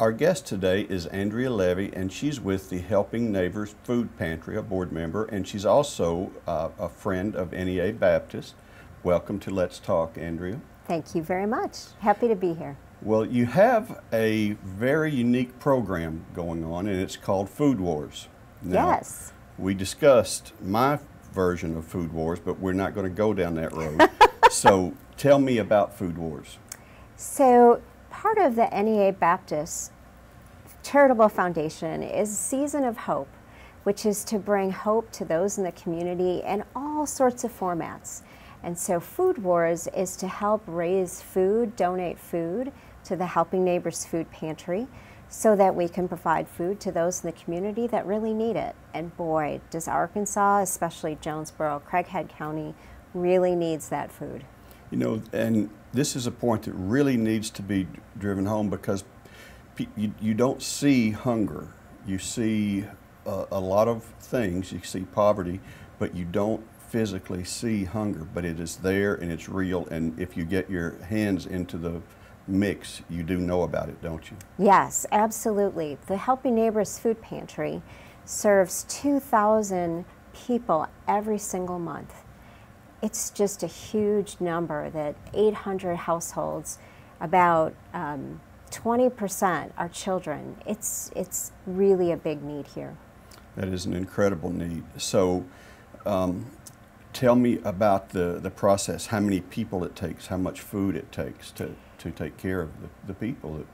Our guest today is Andrea Levy, and she's with the Helping Neighbors Food Pantry, a board member, and she's also a friend of NEA Baptist. Welcome to Let's Talk, Andrea. Thank you very much. Happy to be here. Well, you have a very unique program going on, and it's called Food Wars. Now, Yes. we discussed my version of Food Wars, but we're not going to go down that road. So tell me about Food Wars. So part of the NEA Baptist Charitable Foundation is Season of Hope, which is to bring hope to those in the community in all sorts of formats. And so Food Wars is to help raise food, donate food to the Helping Neighbors Food Pantry so that we can provide food to those in the community that really need it. And boy, does Arkansas, especially Jonesboro, Craighead County, really needs that food. You know, and this is a point that really needs to be driven home because you don't see hunger. You see a lot of things. You see poverty, but you don't physically see hunger. But it is there and it's real. And if you get your hands into the mix, you do know about it, don't you? Yes, absolutely. The Helping Neighbors Food Pantry serves 2,000 people every single month. It's just a huge number that 800 households, about 20% are children. It's really a big need here. That is an incredible need. So tell me about the process, how many people it takes, how much food it takes to take care of the people.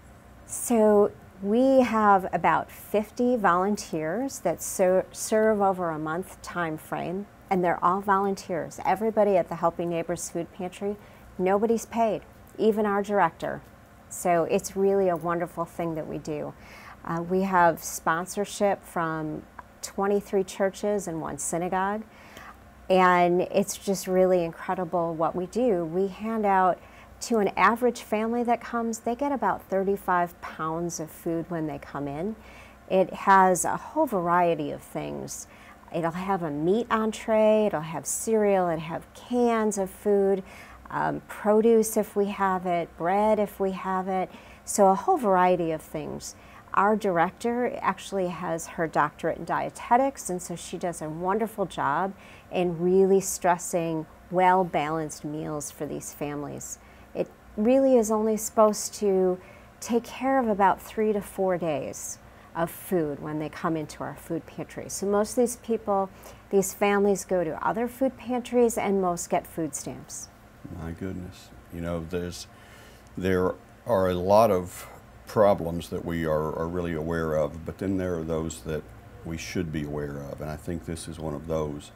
So we have about 50 volunteers that serve over a month time frame. And they're all volunteers. Everybody at the Helping Neighbors Food Pantry, nobody's paid, even our director. So it's really a wonderful thing that we do. We have sponsorship from 23 churches and 1 synagogue. And it's just really incredible what we do. We hand out to an average family that comes, they get about 35 pounds of food when they come in. It has a whole variety of things. It'll have a meat entree, it'll have cereal, it'll have cans of food, produce if we have it, bread if we have it, so a whole variety of things. Our director actually has her doctorate in dietetics, and so she does a wonderful job in really stressing well-balanced meals for these families. It really is only supposed to take care of about 3 to 4 days of food when they come into our food pantry. So most of these people, these families go to other food pantries and most get food stamps. My goodness. You know, there are a lot of problems that we are really aware of, but then there are those that we should be aware of, and I think this is one of those.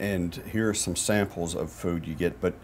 And here are some samples of food you get, but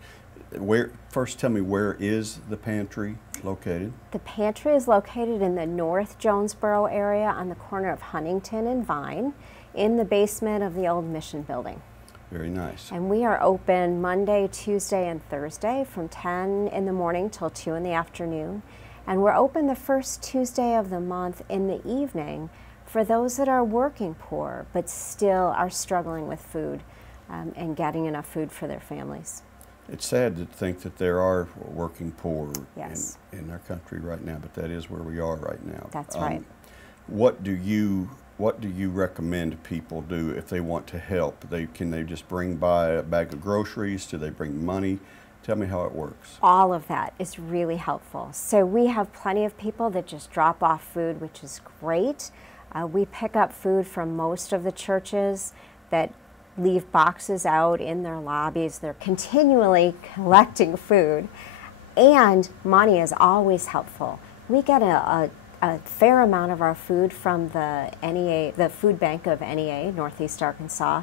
first tell me, where is the pantry located? The pantry is located in the North Jonesboro area on the corner of Huntington and Vine in the basement of the old Mission Building. Very nice. And we are open Monday, Tuesday, and Thursday from 10 in the morning till 2 in the afternoon. And we're open the first Tuesday of the month in the evening for those that are working poor but still are struggling with food and getting enough food for their families. It's sad to think that there are working poor Yes. in our country right now, but that is where we are right now. That's right. What do you recommend people do if they want to help? Can they just bring by a bag of groceries? Do they bring money? Tell me how it works. All of that is really helpful. So we have plenty of people that just drop off food, which is great. We pick up food from most of the churches that leave boxes out in their lobbies. They're continually collecting food, and money is always helpful. We get a fair amount of our food from the NEA, the food bank of NEA, Northeast Arkansas,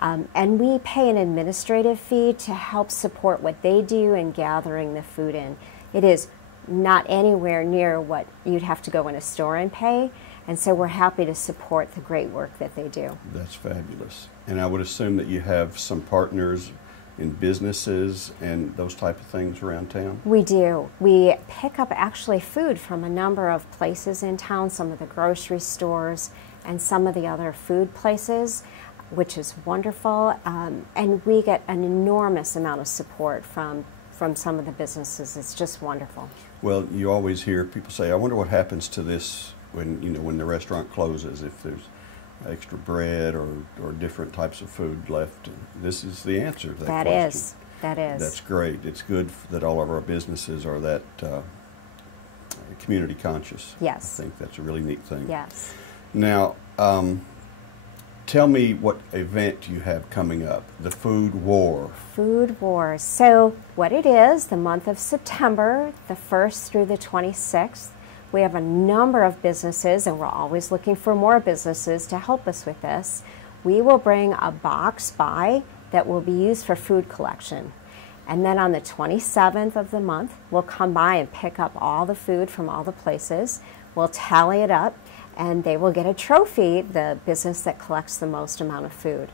and we pay an administrative fee to help support what they do in gathering the food in. It is not anywhere near what you'd have to go in a store and pay. And so we're happy to support the great work that they do. That's fabulous. And I would assume that you have some partners in businesses and those type of things around town? We do. We pick up actually food from a number of places in town, some of the grocery stores and some of the other food places, which is wonderful. And we get an enormous amount of support from from some of the businesses. It's just wonderful. Well, you always hear people say, I wonder what happens to this when, you know, when the restaurant closes, if there's extra bread or different types of food left. This is the answer to that question. That is. That's great. It's good that all of our businesses are that community conscious. Yes. I think that's a really neat thing. Yes. Now, tell me what event you have coming up, the Food War. Food War. So what it is, the month of September, the 1st through the 26th, we have a number of businesses, and we're always looking for more businesses to help us with this. We will bring a box by that will be used for food collection. And then on the 27th of the month, we'll come by and pick up all the food from all the places. We'll tally it up, and they will get a trophy, the business that collects the most amount of food.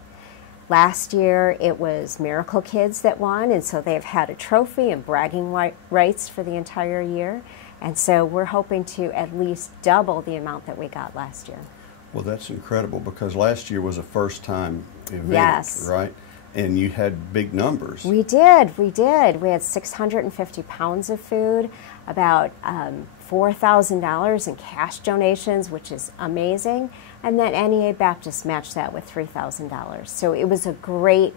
Last year, it was Miracle Kids that won, and so they've had a trophy and bragging rights for the entire year. And so we're hoping to at least double the amount that we got last year. Well, that's incredible, because last year was a first-time event, yes. right? And you had big numbers. We did. We had 650 pounds of food, about $4,000 in cash donations, which is amazing. And then NEA Baptist matched that with $3,000. So it was a great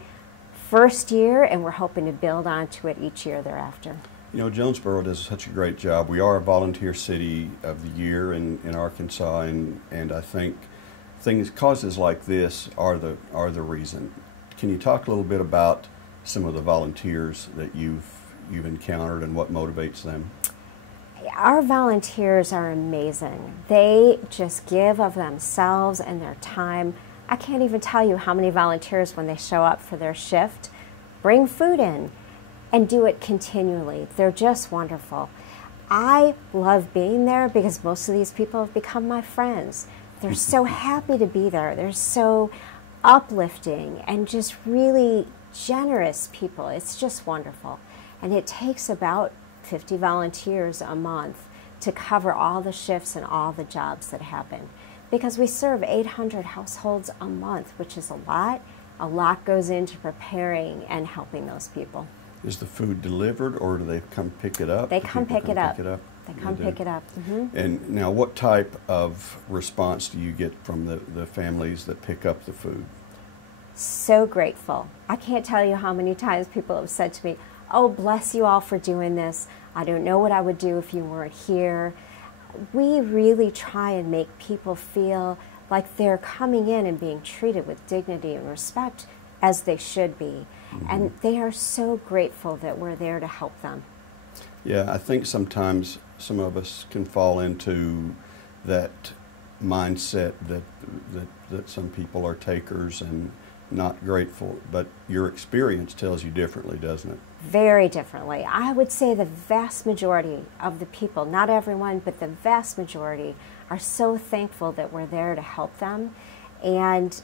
first year, and we're hoping to build onto it each year thereafter. You know, Jonesboro does such a great job. We are a volunteer city of the year in Arkansas, and I think causes like this are the reason. Can you talk a little bit about some of the volunteers that you've encountered and what motivates them? Our volunteers are amazing. They just give of themselves and their time. I can't even tell you how many volunteers, when they show up for their shift, bring food in and do it continually. They're just wonderful. I love being there because most of these people have become my friends. They're so happy to be there. They're so uplifting and just really generous people. It's just wonderful. And it takes about 50 volunteers a month to cover all the shifts and all the jobs that happen, because we serve 800 households a month, which is a lot. A lot goes into preparing and helping those people. Is the food delivered, or do they come pick it up? They come pick it up. They come do. pick it up. Mm-hmm. And now, what type of response do you get from the families that pick up the food? So grateful. I can't tell you how many times people have said to me, "Oh, bless you all for doing this. I don't know what I would do if you weren't here." We really try and make people feel like they're coming in and being treated with dignity and respect, as they should be. Mm-hmm. And they are so grateful that we're there to help them. Yeah, I think sometimes some of us can fall into that mindset that some people are takers and not grateful, but your experience tells you differently, doesn't it? Very differently. I would say the vast majority of the people, not everyone, but the vast majority, are so thankful that we're there to help them and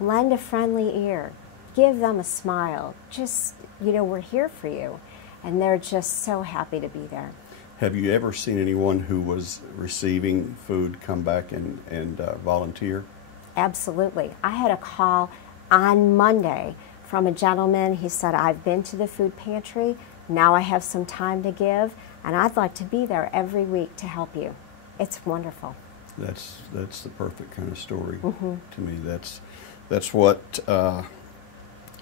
lend a friendly ear, give them a smile. Just, you know, we're here for you. And they're just so happy to be there. Have you ever seen anyone who was receiving food come back and volunteer? Absolutely. I had a call on Monday from a gentleman. He said, "I've been to the food pantry. Now I have some time to give, and I'd like to be there every week to help you." It's wonderful. That's the perfect kind of story. Mm-hmm. To me. That's what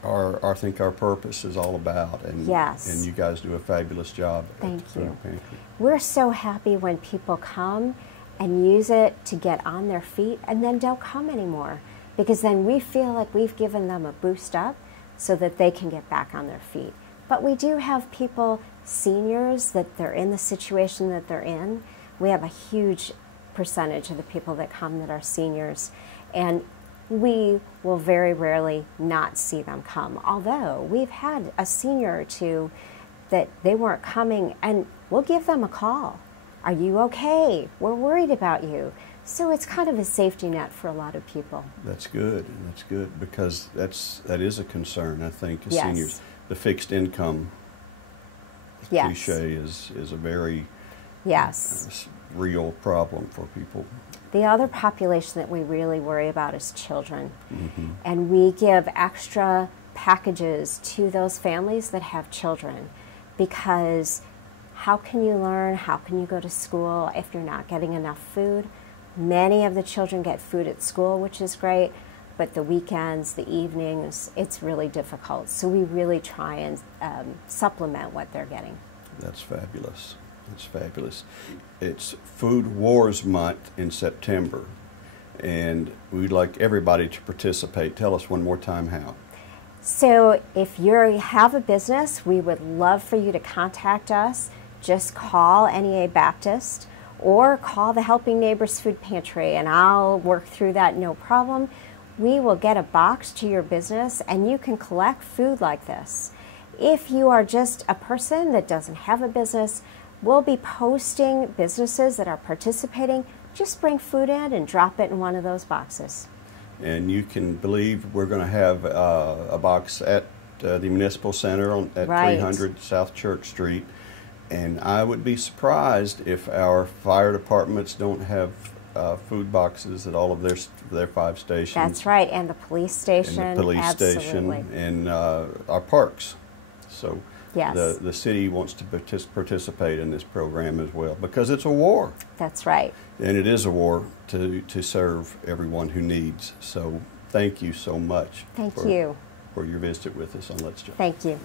I think our purpose is all about, and yes. And you guys do a fabulous job. Thank at the you. Food Pantry. We're so happy when people come and use it to get on their feet and then don't come anymore, because then we feel like we've given them a boost up so that they can get back on their feet. But we do have people, seniors, that they're in the situation that they're in. We have a huge percentage of the people that come that are seniors, and we will very rarely not see them come. Although we've had a senior or two that they weren't coming, and we'll give them a call. "Are you okay? We're worried about you." So it's kind of a safety net for a lot of people. That's good. That's good, because that is a concern, I think, as yes. seniors. The fixed income yes. cliche is a very yes. Real problem for people. The other population that we really worry about is children. Mm-hmm. And we give extra packages to those families that have children, because how can you learn, how can you go to school if you're not getting enough food? Many of the children get food at school, which is great, but the weekends, the evenings, it's really difficult. So we really try and supplement what they're getting. That's fabulous. That's fabulous. It's Food Wars Month in September, and we'd like everybody to participate. Tell us one more time how. So if you have a business, we would love for you to contact us. Just call NEA Baptist or call the Helping Neighbors Food Pantry, and I'll work through that, no problem. We will get a box to your business and you can collect food like this. If you are just a person that doesn't have a business, we'll be posting businesses that are participating. Just bring food in and drop it in one of those boxes. And you can believe we're going to have a box at the Municipal Center at Right. 300 South Church Street. And I would be surprised if our fire departments don't have food boxes at all of their 5 stations. That's right, and the police station. And the police absolutely. station and our parks. So Yes. the city wants to participate in this program as well because it's a war. That's right. And it is a war to serve everyone who needs. So thank you so much Thank you. for your visit with us on Let's Jump. Thank you.